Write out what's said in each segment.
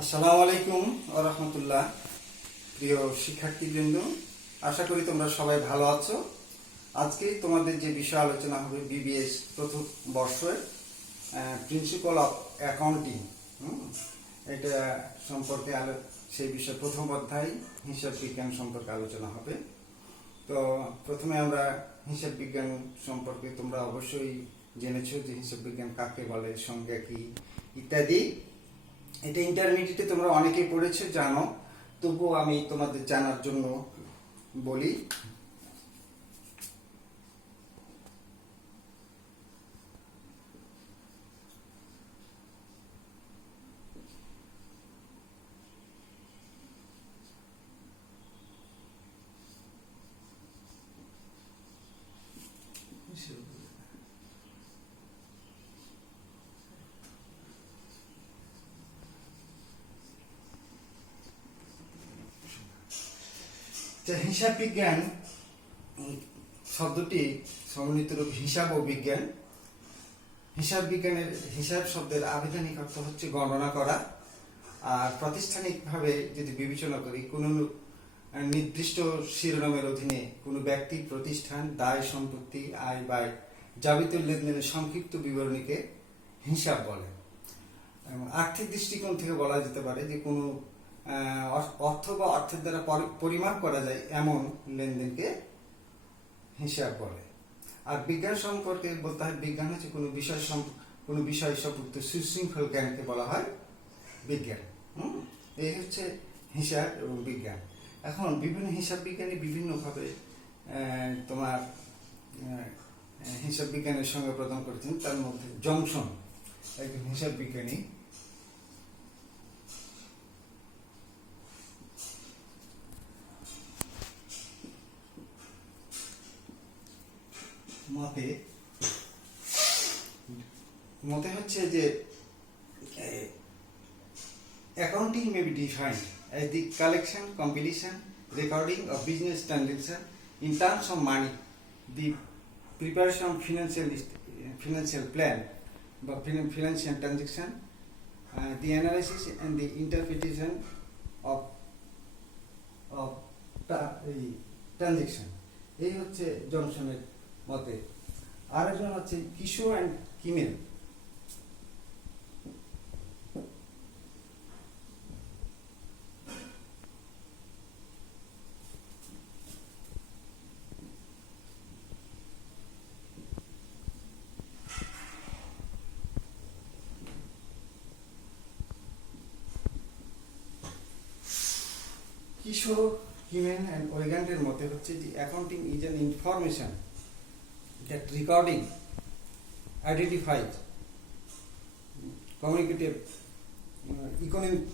আসসালামু আলাইকুম ওয়া রাহমাতুল্লাহ। প্রিয় শিক্ষার্থীবৃন্দ, আশা করি তোমরা সবাই ভালো আছো। আজকে তোমাদের যে বিষয় আলোচনা হবে বিবিএস প্রথম বর্ষের প্রিন্সিপাল অফ অ্যাকাউন্টিং। এটা সম্পর্কে সেই বিষয়ে প্রথম অধ্যায় হিসাব বিজ্ঞান সম্পর্কে আলোচনা হবে। তো প্রথমে আমরা হিসাব বিজ্ঞান সম্পর্কে তোমরা অবশ্যই জেনেছো যে হিসাব বিজ্ঞান কাকে বলে, সংজ্ঞা কি ইত্যাদি। এটা ইন্টারমিডিয়েটে তোমরা অনেকেই পড়েছো, জানো, তবুও আমি তোমাদের জানার জন্য বলি। হিসাব বিজ্ঞান শব্দটি সমন্বিত রূপ হিসাব ও বিজ্ঞান। হিসাব বিজ্ঞানের হিসাব শব্দের আবিধানিক অর্থ হচ্ছে গণনা করা। আর প্রাতিষ্ঠানিকভাবে যদি বিবেচনা করি, কোনো নির্দিষ্ট শিরোনামের অধীনে কোনো ব্যক্তি, প্রতিষ্ঠান, দায় সম্পত্তি, আয় ব্যয় যাবতীয় লেনদেনের সংক্ষিপ্ত বিবরণীকে হিসাব বলে। আর্থিক দৃষ্টিকোণ থেকে বলা যেতে পারে যে কোনো অর্থ বা অর্থের দ্বারা পরিমাপ করা যায় এমন লেনদেনকে হিসাব বলে। আর বিজ্ঞান সম্পর্কে বলতে হয়, বিজ্ঞান হচ্ছে কোনো বিষয় সম্পর্কিত সুশৃঙ্খল জ্ঞানকে বলা হয় বিজ্ঞান। এই হচ্ছে হিসাব এবং বিজ্ঞান। এখন বিভিন্ন হিসাব বিজ্ঞানী বিভিন্নভাবে তোমার হিসাব বিজ্ঞানের সঙ্গে প্রদান করেছেন। তার মধ্যে জনসন একজন হিসাব বিজ্ঞানী মতে হচ্ছে যে accounting may be defined as the collection, compilation, recording of business transaction in terms of money, the preparation of financial plan বা financial transaction, the analysis and the interpretation of transaction। এই হচ্ছে জনসনের মতে। আরেকজন হচ্ছে কিশোর অ্যান্ড কিমেল। কিশোর, কিমেন অ্যান্ড ওয়েগান্ডের মতে হচ্ছে যে accounting is an information that recording, identified, communicative, economic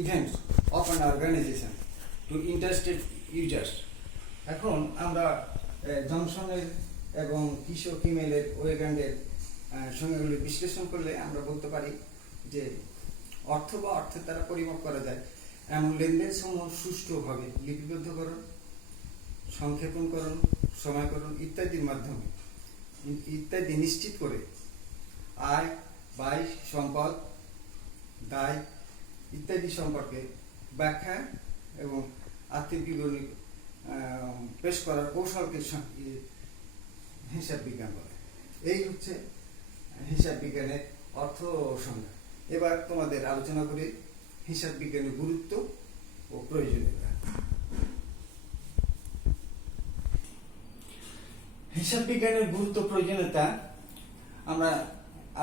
events of an organization to interested users। এখন আমরা জনসনের এবং কিশোর, কিমেলের, ওয়েগান্ডের সংজ্ঞাগুলি বিশ্লেষণ করলে আমরা বলতে পারি যে অর্থ বা অর্থের দ্বারা পরিমাপ করা যায় এমন লেনদেন সমূহ সুষ্ঠুভাবে লিপিবদ্ধকরণ, সংক্ষেপণকরণ, সময়করণ ইত্যাদির মাধ্যমে ইত্যাদি নিশ্চিত করে আয়, ব্যয়, সম্পদ, দায় ইত্যাদি সম্পর্কে ব্যাখ্যা এবং আর্থিক বিবরণী পেশ করার কৌশলকে হিসাব বিজ্ঞান বলে। এই হচ্ছে হিসাব বিজ্ঞানের অর্থ ও সংজ্ঞা। এবার তোমাদের আলোচনা করি হিসাব বিজ্ঞানের গুরুত্ব ও প্রয়োজনীয়তা। হিসাব বিজ্ঞানের গুরুত্ব প্রয়োজনীয়তা আমরা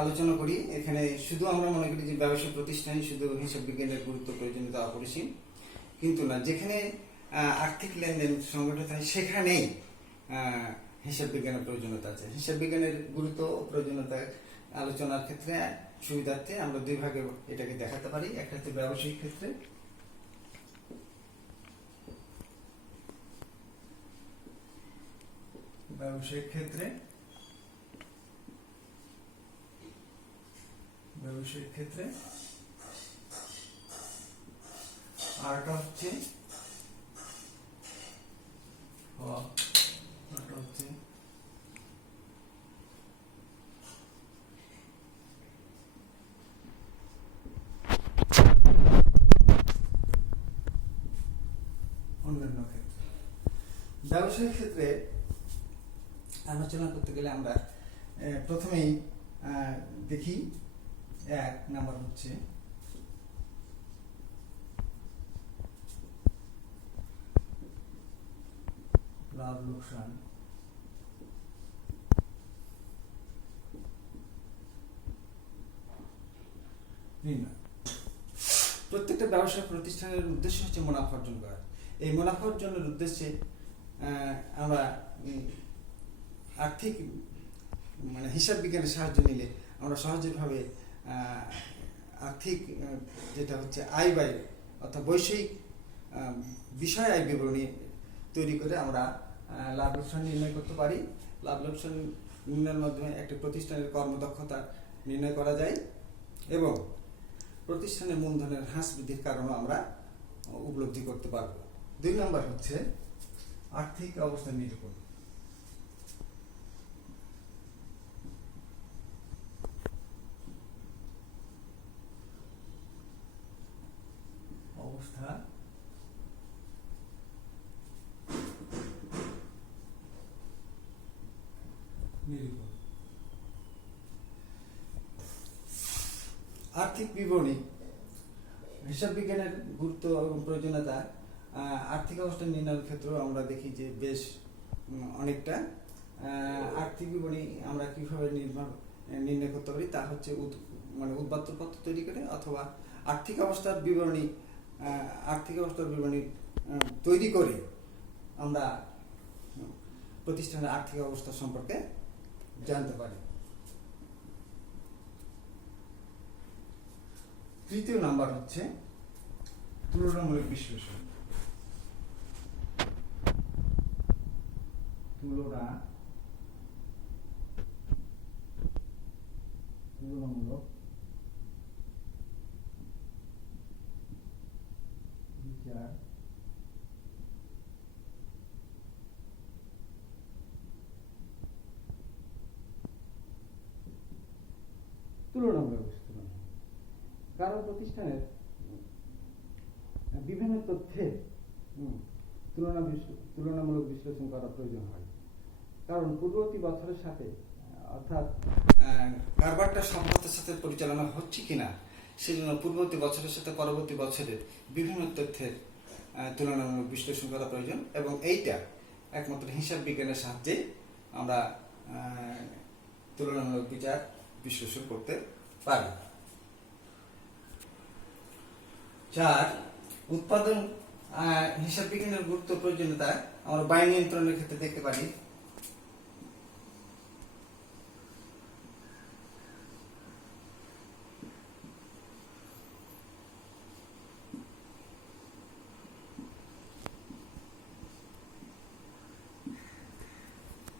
আলোচনা করি। এখানে শুধু আমরা মনে করি যে ব্যবসায়িক প্রতিষ্ঠানে শুধু হিসাব বিজ্ঞানের গুরুত্ব প্রয়োজনীয়তা অপরিসীম, কিন্তু না, যেখানে আর্থিক লেনদেন সংগঠিত হয় সেখানেই হিসাব বিজ্ঞানের প্রয়োজনীয়তা আছে। হিসাব বিজ্ঞানের গুরুত্ব ও প্রয়োজনীয়তা আলোচনার ক্ষেত্রে সুবিধার্থে আমরা দুই ভাগে এটাকে দেখাতে পারি। একটা হচ্ছে ব্যবসায়িক ক্ষেত্রে, আরটা হচ্ছে ব্যবসায়িক ক্ষেত্রে আলোচনা করতে গেলে আমরা প্রথমেই দেখি 1 নাম্বার হচ্ছে লাভ লোকসান নির্ণয়। প্রত্যেকটা ব্যবসা প্রতিষ্ঠানের উদ্দেশ্য হচ্ছে মুনাফা অর্জন করা। এই মুনাফা অর্জনের উদ্দেশ্যে আমরা আর্থিক হিসাব বিজ্ঞানের সাহায্য নিলে আমরা সহজভাবে আর্থিক যেটা হচ্ছে আয় ব্যয় অর্থাৎ বৈষয়িক বিষয় আয় বিবরণী তৈরি করে আমরা লাভ লোকসান নির্ণয় করতে পারি। লাভ লোকসান নির্ণয়ের মাধ্যমে একটি প্রতিষ্ঠানের কর্মদক্ষতা নির্ণয় করা যায় এবং প্রতিষ্ঠানের মূলধনের হ্রাস বৃদ্ধির কারণও আমরা উপলব্ধি করতে পারব। 2 নম্বর হচ্ছে আর্থিক অবস্থা নিরূপণ। অবস্থা নিরূপণ। আর্থিক বিবরণী হিসাব বিজ্ঞানের গুরুত্ব এবং প্রয়োজনীয়তা আর্থিক অবস্থা নির্ণয়ের ক্ষেত্রেও আমরা দেখি যে বেশ অনেকটা। আর্থিক বিবরণী আমরা কিভাবে নির্ণয় করতে পারি তা হচ্ছে উৎপাদনপত্র তৈরি করে অথবা আর্থিক অবস্থার বিবরণী তৈরি করে আমরা প্রতিষ্ঠানের আর্থিক অবস্থা সম্পর্কে জানতে পারি। 3 নাম্বার হচ্ছে তুলনামূলক বিশ্লেষণ। তুলনামূলক বিচার তুলনামূলক বিশ্লেষণ। কারণ প্রতিষ্ঠানের বিভিন্ন তথ্যের তুলনামূলক বিশ্লেষণ করা প্রয়োজন হয়। কারণ পূর্ববর্তী বছরের সাথে অর্থাৎ কারবারটা সফলতার সাথে পরিচালনা হচ্ছে কিনা সেজন্য পূর্ববর্তী বছরের সাথে পরবর্তী বছরের বিভিন্ন তথ্যের তুলনামূলক বিশ্লেষণ করা প্রয়োজন এবং এইটা একমাত্র হিসাব বিজ্ঞানের সাহায্যে আমরা তুলনামূলক বিচার বিশ্লেষণ করতে পারি। 4 উৎপাদন হিসাব বিজ্ঞানের গুরুত্ব প্রয়োজনীয়তা আমরা ব্যয় নিয়ন্ত্রণের ক্ষেত্রে দেখতে পারি।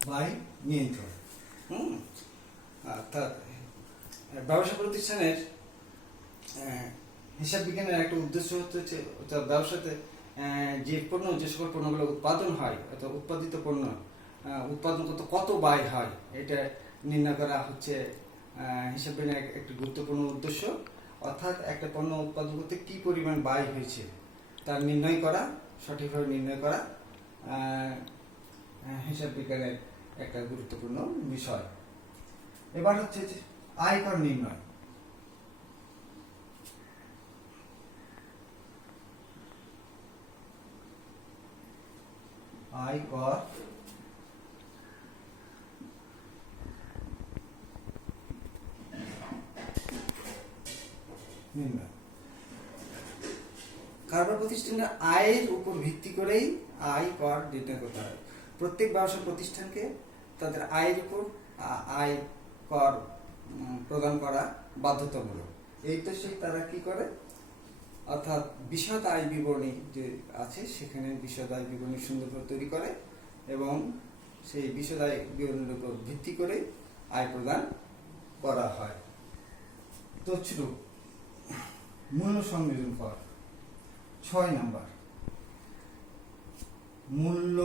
ব্যয় নিয়ন্ত্রণ অর্থাৎ ব্যবসা প্রতিষ্ঠানের হিসাব বিজ্ঞানের একটা উদ্দেশ্য হচ্ছে ব্যবসাতে যে সকল পণ্যগুলো উৎপাদন হয় অর্থাৎ উৎপাদিত পণ্য উৎপাদন করতে কত ব্যয় হয় এটা নির্ণয় করা হচ্ছে হিসাব বিজ্ঞানের একটি গুরুত্বপূর্ণ উদ্দেশ্য। অর্থাৎ একটা পণ্য উৎপাদন করতে কি পরিমাণ ব্যয় হয়েছে তার নির্ণয় করা, সঠিকভাবে নির্ণয় করা হিসাব বিজ্ঞানের একটা গুরুত্বপূর্ণ বিষয়। এবার হচ্ছে আয়কর নির্ণয়। আয়কর নির্ণয় কারবার প্রতিষ্ঠানের আয়ের উপর ভিত্তি করেই আয় কর নির্ণয় করতে হয়। প্রত্যেক ব্যবসা প্রতিষ্ঠানকে তাদের আয়ের উপর আয় কর প্রদান করা বাধ্যতামূলক। এই তো সেই তারা কি করে অর্থাৎ বিশদ আয় বিবরণী যে আছে সেখানে বিশদ আয় বিবরণী সুন্দরভাবে তৈরি করে এবং সেই বিশদ আয় বিবরণীর উপর ভিত্তি করে আয় প্রদান করা হয়। তছরূপ মূল্য সংযোজন কর। 6 নাম্বার মূল্য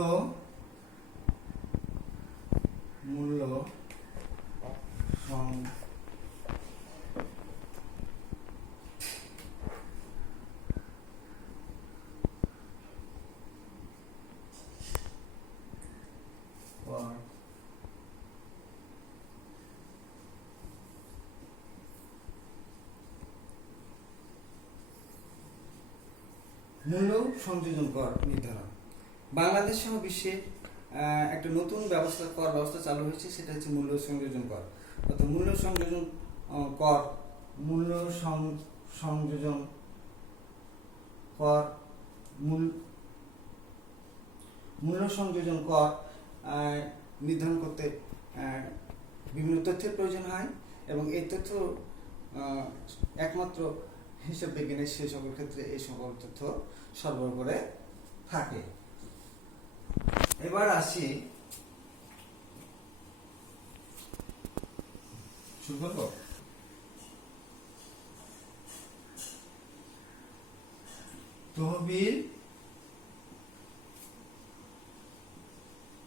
মূল্য সংযোজন কর নির্ধারণ। বাংলাদেশ সহ বিশ্বে একটা নতুন কর ব্যবস্থা চালু হয়েছে, সেটা হচ্ছে মূল্য সংযোজন কর। অর্থাৎ মূল্য সংযোজন কর, মূল্য সংযোজন কর, মূল্য সংযোজন কর নির্ধারণ করতে বিভিন্ন তথ্যের প্রয়োজন হয়, এবং এই তথ্য একমাত্র হিসাব বিজ্ঞানের সেই সকল ক্ষেত্রে এই সকল তথ্য সরবরাহ করে থাকে। এবার আসি, শুরু করব। তহবিল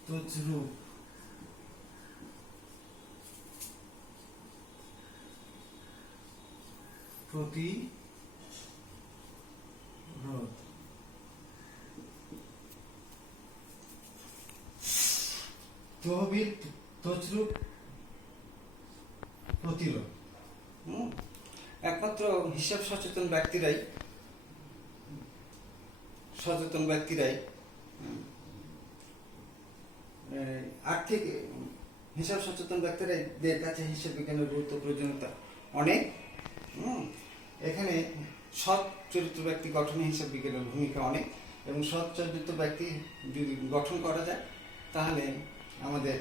তছরূপ প্রতিরোধ। তহবিল তছরূপ প্রতিরোধ একমাত্র হিসাব সচেতন ব্যক্তিরাই আর্থিক হিসাব সচেতন ব্যক্তিদের কাছে হিসাব বিজ্ঞানের গুরুত্ব প্রয়োজনীয়তা অনেক। এখানে সৎ চরিত্র ব্যক্তি গঠনে হিসাব বিজ্ঞানের ভূমিকা অনেক, এবং সৎ চরিত্র ব্যক্তি যদি গঠন করা যায় তাহলে আমাদের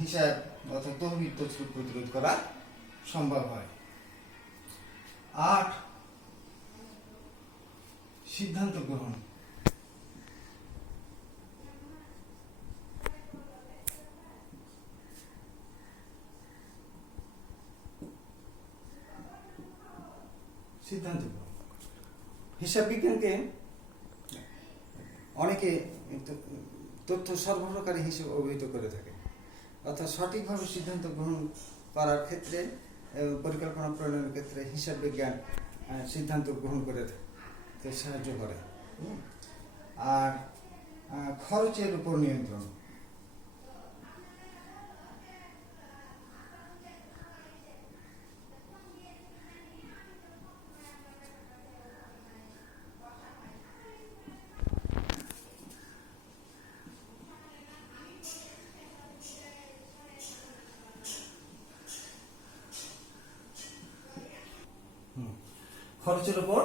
হিসাব অর্থাৎ তহবিল তছরূপ প্রতিরোধ করা সম্ভব হয়। 8 সিদ্ধান্ত গ্রহণ। সিদ্ধান্ত গ্রহণ হিসাব বিজ্ঞানকে অনেকে তথ্য সরবরাহকারী হিসেবে অভিহিত করে থাকে। অর্থাৎ সঠিকভাবে সিদ্ধান্ত গ্রহণ করার ক্ষেত্রে, পরিকল্পনা প্রণয়নের ক্ষেত্রে হিসাব বিজ্ঞান সিদ্ধান্ত গ্রহণ করে সাহায্য করে। আর খরচের উপর নিয়ন্ত্রণ। খরচের উপর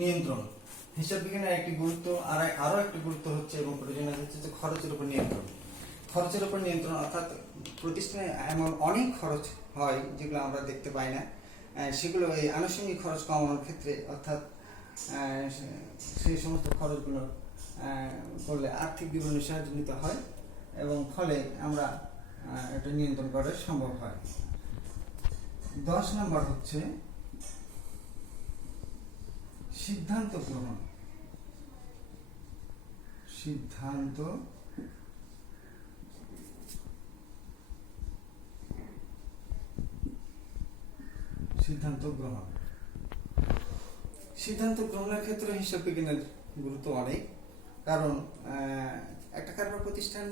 নিয়ন্ত্রণ হিসাব বিজ্ঞানের একটি গুরুত্ব, আরো একটি গুরুত্ব হচ্ছে এবং প্রয়োজনীয় হচ্ছে যে খরচের উপর নিয়ন্ত্রণ। খরচের উপর নিয়ন্ত্রণ অর্থাৎ প্রতিষ্ঠানে এমন অনেক খরচ হয় যেগুলো আমরা দেখতে পাই না, সেগুলো এই আনুষঙ্গিক খরচ কমানোর ক্ষেত্রে, অর্থাৎ সেই সমস্ত খরচগুলো করলে আর্থিক বিবরণী সাহায্য নিতে হয়, এবং ফলে আমরা এটা নিয়ন্ত্রণ করা সম্ভব হয়। 10 নম্বর হচ্ছে সিদ্ধান্ত গ্রহণ। সিদ্ধান্ত গ্রহণ। সিদ্ধান্ত গ্রহণের ক্ষেত্রে হিসাব বিজ্ঞানের গুরুত্ব অনেক, কারণ একটা কারবার প্রতিষ্ঠান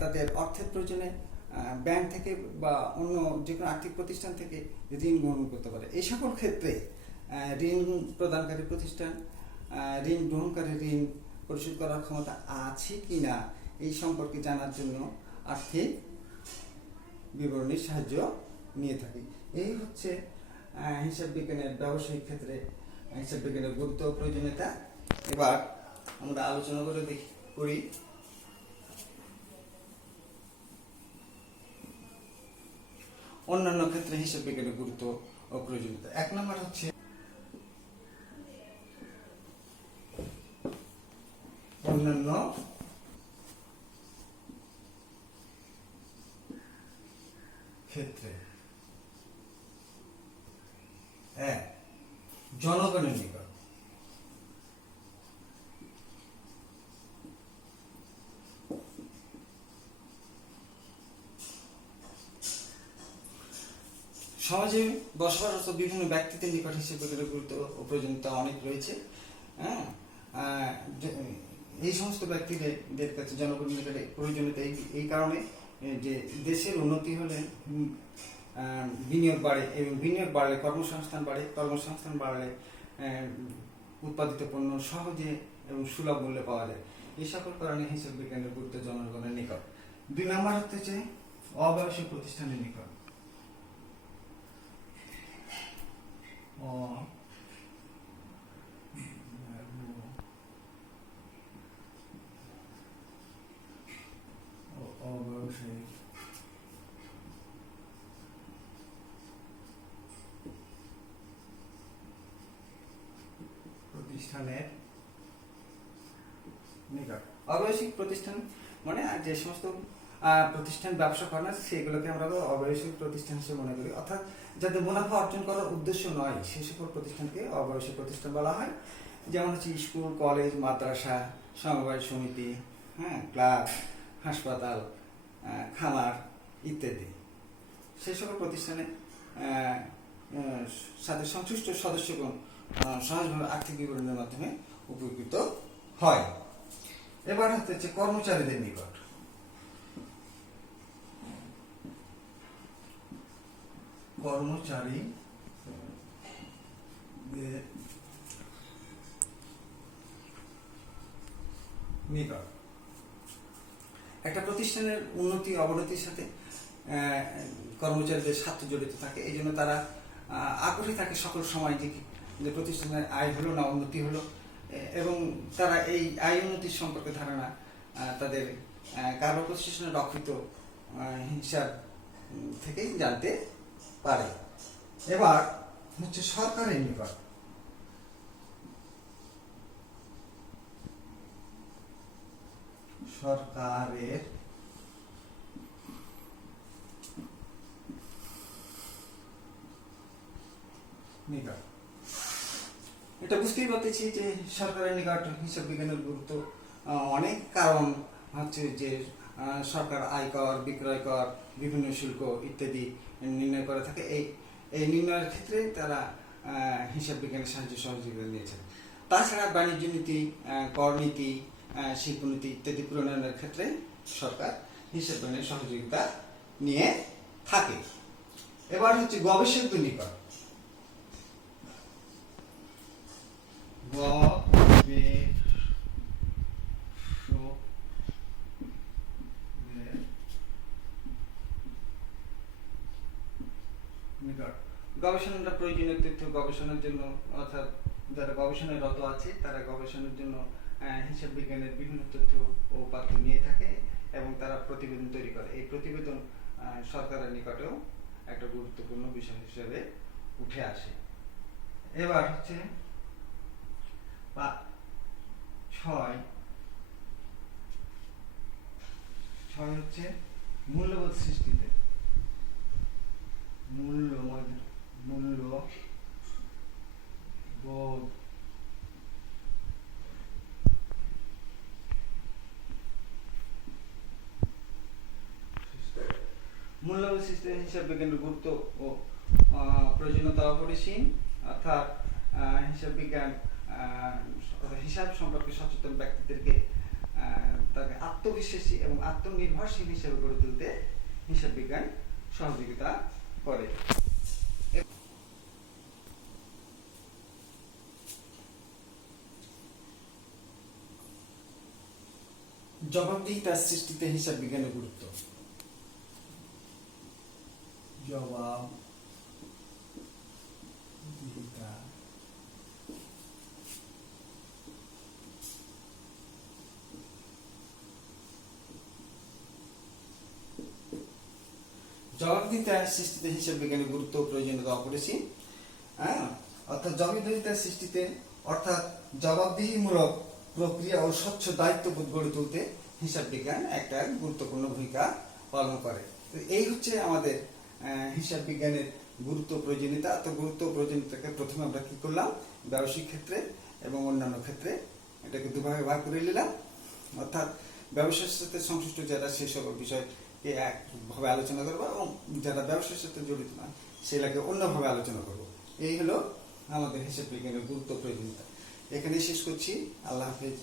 তাদের অর্থের প্রয়োজনে ব্যাংক থেকে বা অন্য যে কোনো আর্থিক প্রতিষ্ঠান থেকে ঋণ গ্রহণ করতে পারে। এই সকল ক্ষেত্রে ঋণ প্রদানকারী প্রতিষ্ঠান ঋণ গ্রহণকারী ঋণ পরিশোধ করার ক্ষমতা আছে কিনা এই সম্পর্কে জানার জন্য আর্থিক বিবরণীর সাহায্য নিয়ে থাকি। এই হচ্ছে হিসাব বিজ্ঞানের ব্যবসায়িক ক্ষেত্রে হিসাব বিজ্ঞানের গুরুত্ব ও প্রয়োজনীয়তা। এবার আমরা আলোচনা করি অন্যান্য ক্ষেত্রে হিসাব বিজ্ঞানের গুরুত্ব ও প্রয়োজনীয়তা। 1 নম্বর হচ্ছে অন্যান্য ক্ষেত্রে। জনগণের নিকট। সমাজে বসবাসরত বিভিন্ন ব্যক্তিদের নিকট হিসেবে বিজ্ঞানের গুরুত্ব ও প্রয়োজনীয়তা অনেক রয়েছে। এই সমস্ত ব্যক্তিদের কাছে জনগণের নিকটে প্রয়োজনীয়তা এই কারণে যে দেশের উন্নতি হলে বিনিয়োগ বাড়ে, এবং বিনিয়োগ বাড়লে কর্মসংস্থান বাড়ে, কর্মসংস্থান বাড়লে উৎপাদিত পণ্য সহজে এবং সুলভ মূল্যে পাওয়া যায়। এই সকল কারণে হিসাব বিজ্ঞানের গুরুত্ব জনগণের নিকট। 2 নম্বর হচ্ছে অব্যবসায়িক প্রতিষ্ঠানের নিকট। অব্যবসায়িক প্রতিষ্ঠানের নিকট। অব্যবসায়িক প্রতিষ্ঠান মানে যে সমস্ত প্রতিষ্ঠান ব্যবসা করে না সেগুলোকে আমরা অব্যবসায়িক প্রতিষ্ঠান হিসেবে মনে করি, অর্থাৎ যাদের মুনাফা অর্জন করার উদ্দেশ্য নয় সে সকল প্রতিষ্ঠানকে অব্যবসায়িক প্রতিষ্ঠান বলা হয়। যেমন হচ্ছে স্কুল, কলেজ, মাদ্রাসা, সমবায় সমিতি, ক্লাব, হাসপাতাল, খামার ইত্যাদি। সেই সকল প্রতিষ্ঠানে সাথে সংশ্লিষ্ট সদস্যগণ সহজভাবে আর্থিক বিবরণের মাধ্যমে উপকৃত হয়। এবার হচ্ছে কর্মচারীদের নিকট। কর্মচারীদের নিকট একটা প্রতিষ্ঠানের উন্নতি অবনতির সাথে কর্মচারীদের স্বার্থ জড়িত থাকে। এই জন্য তারা আগ্রহী থাকে সকল সময় যে প্রতিষ্ঠানের আয় হলো না উন্নতি হলো, এবং তারা এই আয় উন্নতির সম্পর্কে ধারণা তাদের কারবার প্রতিষ্ঠানের রক্ষিত হিসাব থেকেই জানতে পারে। এবার হচ্ছে সরকারের নিকট। সরকারের নিকট এটা বুঝতেই পারতেছি যে সরকারের নিকট হিসাব বিজ্ঞানের গুরুত্ব অনেক। কারণ হচ্ছে যে সরকার আয়কর, বিক্রয় কর, বিভিন্ন শুল্ক ইত্যাদি নির্ণয় করে থাকে। এই নির্ণয়ের ক্ষেত্রে তারা হিসাব বিজ্ঞানের সাহায্য সহযোগিতা নিয়েছে। তাছাড়া বাণিজ্য নীতি, কর নীতি, শিল্পনীতি ইত্যাদি প্রণয়নের ক্ষেত্রে সরকার হিসাব বিজ্ঞানের সহযোগিতা নিয়ে থাকে। এবার হচ্ছে গবেষকদের নিকট। গবেষণাটা প্রয়োজনীয় তথ্য গবেষণার জন্য, অর্থাৎ যারা গবেষণায় রত আছে তারা গবেষণার জন্য হিসাব বিজ্ঞানের বিভিন্ন তথ্য ও উপাত্ত নিয়ে থাকে এবং তারা প্রতিবেদন তৈরি করে। এই প্রতিবেদন সরকারের নিকটেও একটা গুরুত্বপূর্ণ বিষয় হিসেবে উঠে আসে। এবার হচ্ছে 6 হচ্ছে মূল্যবোধ সৃষ্টিতে। মূল্যবোধ সৃষ্টিতে হিসাব বিজ্ঞানের গুরুত্ব ও প্রয়োজনীয়তা অপরিসীম। অর্থাৎ হিসাব বিজ্ঞান হিসাব সম্পর্কে সচেতন ব্যক্তিদেরকে তাকে আত্মবিশ্বাসী এবং আত্মনির্ভরশীল হিসেবে গড়ে তুলতে হিসাব বিজ্ঞান সহযোগিতা করে। জবাবদিহিতার সৃষ্টিতে হিসাব বিজ্ঞানের গুরুত্ব। জবাবদিহিতা সৃষ্টিতে হিসাব বিজ্ঞানের গুরুত্ব ও প্রয়োজনীয়তা অপরিসীম। অর্থাৎ জবাবদিহিতার সৃষ্টিতে, অর্থাৎ জবাবদিহিমূলক প্রক্রিয়া ও স্বচ্ছ দায়িত্ববোধ গড়ে তুলতে হিসাব বিজ্ঞান একটা গুরুত্বপূর্ণ ভূমিকা পালন করে। এই হচ্ছে আমাদের হিসাব বিজ্ঞানের গুরুত্ব প্রয়োজনীয়তা। তো গুরুত্ব প্রয়োজনীয়তাকে প্রথমে আমরা কি করলাম, ব্যবসায়িক ক্ষেত্রে এবং অন্যান্য ক্ষেত্রে এটাকে দুভাগে ভাগ করে নিলাম। অর্থাৎ ব্যবসার সাথে সংশ্লিষ্ট যারা সে সকল বিষয়কে একভাবে আলোচনা করবো এবং যারা ব্যবসার সাথে জড়িত নয় সেটাকে অন্যভাবে আলোচনা করব। এই হলো আমাদের হিসাব বিজ্ঞানের গুরুত্ব প্রয়োজনীয়তা। এখানে শেষ করছি। আল্লাহ হাফেজ।